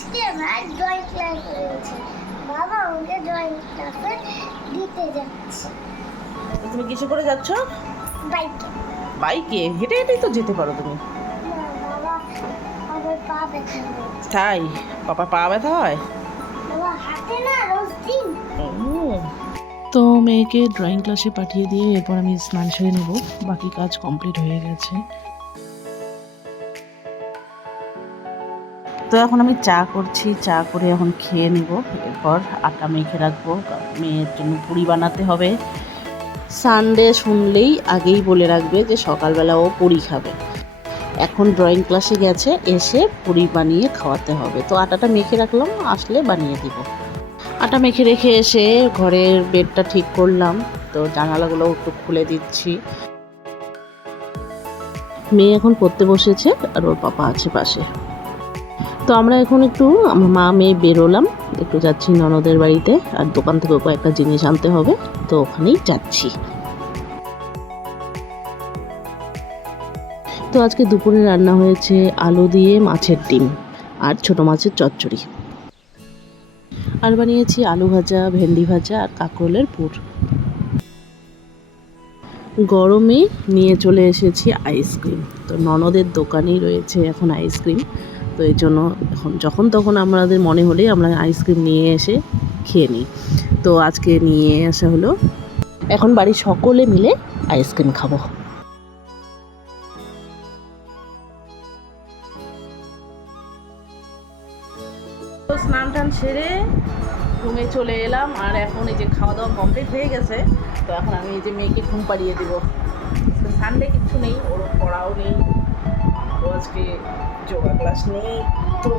আজকে আমার drawing class রয়েছে। বাবা আমাকে ড্রয়িং ক্লাসে দিতে যাচ্ছে। তুমি কিসে করে যাচ্ছ? বাইকে। বাইকে? হেঁটে হেঁটেই তো যেতে পারো তুমি। না বাবা, আমার পা ব্যথা হয়েছে। তাই? পাপা পা ব্যথা হয়? বাবা হাতে না রোজ দিন। তো মেয়েকে ড্রয়িং ক্লাসে পাঠিয়ে দিয়ে এরপর আমি স্নান সেরে নেব, বাকি কাজ কমপ্লিট হয়ে গেছে। তো এখন আমি চা করছি, চা করে এখন খেয়ে নেব, এরপর আটা মেখে রাখবো, মেয়ের জন্য পুরি বানাতে হবে। সানডে শুনলেই আগেই বলে রাখবে যে সকালবেলা ও পুরি খাবে। এখন ড্রয়িং ক্লাসে গেছে, এসে পুরি বানিয়ে খাওয়াতে হবে। তো আটাটা মেখে রাখলাম, আসলে বানিয়ে দিব। আটা মেখে রেখে এসে ঘরের বেডটা ঠিক করলাম, তো জানালাগুলো একটু খুলে দিচ্ছি। মেয়ে এখন পড়তে বসেছে আর ওর পাপা আছে পাশে। তো আমরা এখন একটু আমার মা মেয়ে বেরোলাম, একটু যাচ্ছি ননদের বাড়িতে, আর দোকান থেকে কয়েকটা জিনিস আনতে হবে, তো ওখানেই যাচ্ছি। তো আজকে দুপুরে রান্না হয়েছে আলু দিয়ে মাছের ডিম আর ছোট মাছের চচ্চড়ি, আর বানিয়েছি আলু ভাজা, ভেন্ডি ভাজা আর কাঁকরোলের পুর। গরমে নিয়ে চলে এসেছি আইসক্রিম। তো ননদের দোকানেই রয়েছে এখন আইসক্রিম, তো এই জন্য এখন যখন তখন আমাদের মনে হলেই আমরা আইসক্রিম নিয়ে এসে খেয়ে নিই। তো আজকে নিয়ে আসা হলো, এখন বাড়ির সকলে মিলে আইসক্রিম খাবো। তো স্নান টান সেরে রুমে চলে এলাম, আর এখন এই যে খাওয়া দাওয়া কমপ্লিট হয়ে গেছে। তো এখন আমি এই যে মেয়েকে ঘুম পাড়িয়ে দেবো। তো সানডে কিচ্ছু নেই, ওর পড়াও নেই, ও আজকে যোগা ক্লাস নেই। তো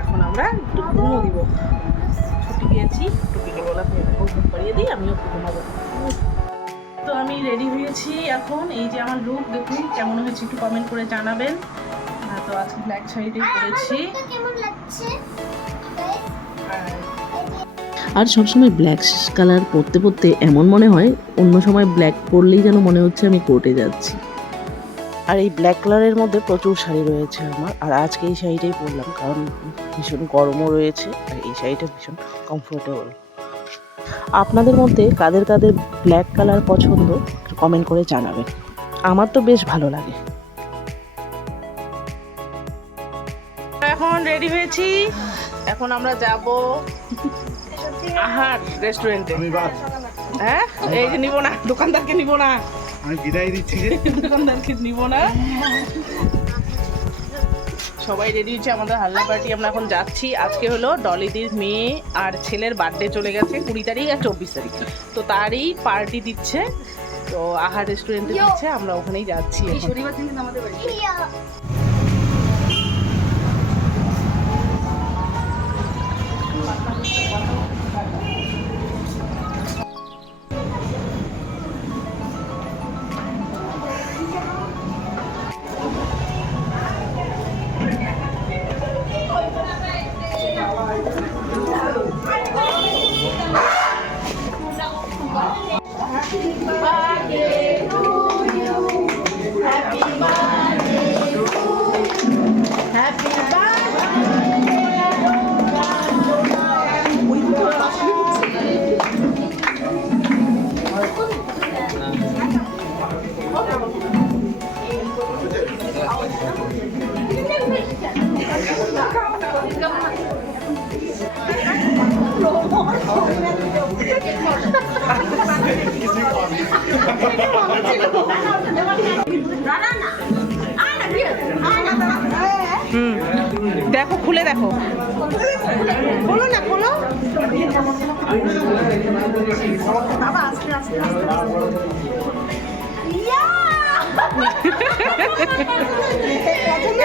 এখন আমরা একটু ঘুমো দিব, ছুটি দিয়েছি, একটু বিকেলবেলা মেয়েটাকেও ঘুম পাড়িয়ে দিই, আমিও একটু ঘুমাবো। তো আমি রেডি হয়েছি এখন, এই যে আমার লুক দেখুন কেমন হয়েছে একটু কমেন্ট করে জানাবেন। তো আজকে ব্ল্যাক শাড়িটাই পরেছি। কেমন লাগছে? আর সবসময় ব্ল্যাক কালার পরতে পরতে এমন মনে হয় অন্য সময় ব্ল্যাক পরলেই যেন মনে হচ্ছে আমি কোর্টে যাচ্ছি। আর এই ব্ল্যাক কালারের মধ্যে প্রচুর শাড়ি রয়েছে আমার, আর আজকে এই শাড়িটাই পরলাম কারণ ভীষণ গরমও রয়েছে, আর এই শাড়িটা ভীষণ কমফোর্টেবল। আপনাদের মধ্যে কাদের কাদের ব্ল্যাক কালার পছন্দ কমেন্ট করে জানাবেন, আমার তো বেশ ভালো লাগে। এখন রেডি হয়েছি, এখন আমরা যাব আহার রেস্টুরেন্টে। হ্যাঁ, এই যে নিব না, দোকানদারকে নিব না, আমি বিদায় দিচ্ছি, দোকানদারকে নিব না। সবাই রেডি হচ্ছে, আমাদের হাল্লা পার্টি, আমরা এখন যাচ্ছি। আজকে হলো ডলিদির মেয়ে আর ছেলের বার্থডে চলে গেছে 20 তারিখ আর 24 তারিখ, তো তারই পার্টি দিচ্ছে। তো আহার রেস্টুরেন্টে দিচ্ছে, আমরা ওখানেই যাচ্ছি এখন। শনিবার দিন আমাদের বাড়ি। দেখো, খুলে দেখো, খোলো না, খোলো। বাবা আস্তে আস্তে আস্তে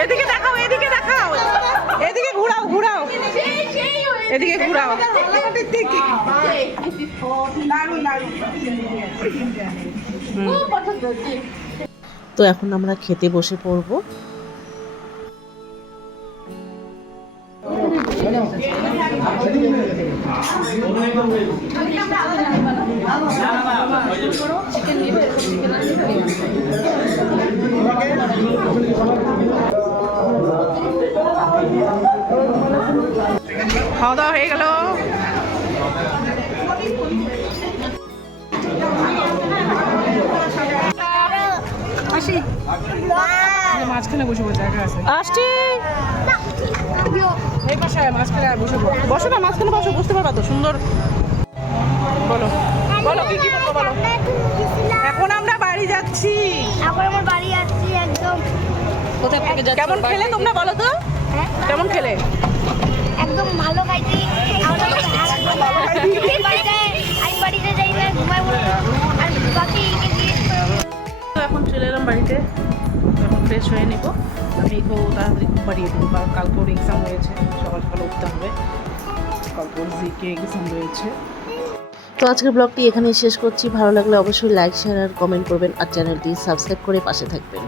এদিকে দেখাও, এদিকে দেখাও, এদিকে ঘুরাও, ঘুরাও, এদিকে ঘুরাও। তো এখন আমরা খেতে বসে পড়বো। চিকেন খাওয়া দাওয়া হয়ে গেল। মাঝখানে বসে বসে জায়গা আছে। আসছি। এই পাশে মাঝখানে বসে বসে। বসো না, মাঝখানে বসো, বুঝতে পারবা তো সুন্দর। বলো বলো কি কি বলবো বলো। এখন আমরা বাড়ি যাচ্ছি। এখন আমার বাড়ি আসছি একদম। কোথা থেকে যাচ্ছ? কেমন খেলে তোমরা বলো তো, হ্যাঁ কেমন খেলে? একদম ভালো খাইছি। আমি বাড়িতে যাই না, ঘুমাই বলবো আর বাকি তো এখন চলে এলাম বাড়িতে, এখন ফ্রেশ হয়ে নিব। আমি একেও তাড়াতাড়ি ঘুম পাড়িয়ে দেবো, কারণ কালকে ওর এক্সাম রয়েছে, সকাল সকাল উঠতে হবে, কালকে ওর জিকে এক্সাম রয়েছে। তো আজকের ব্লগটি এখানেই শেষ করছি। ভালো লাগলে অবশ্যই লাইক শেয়ার আর কমেন্ট করবেন আর চ্যানেলটি সাবস্ক্রাইব করে পাশে থাকবেন।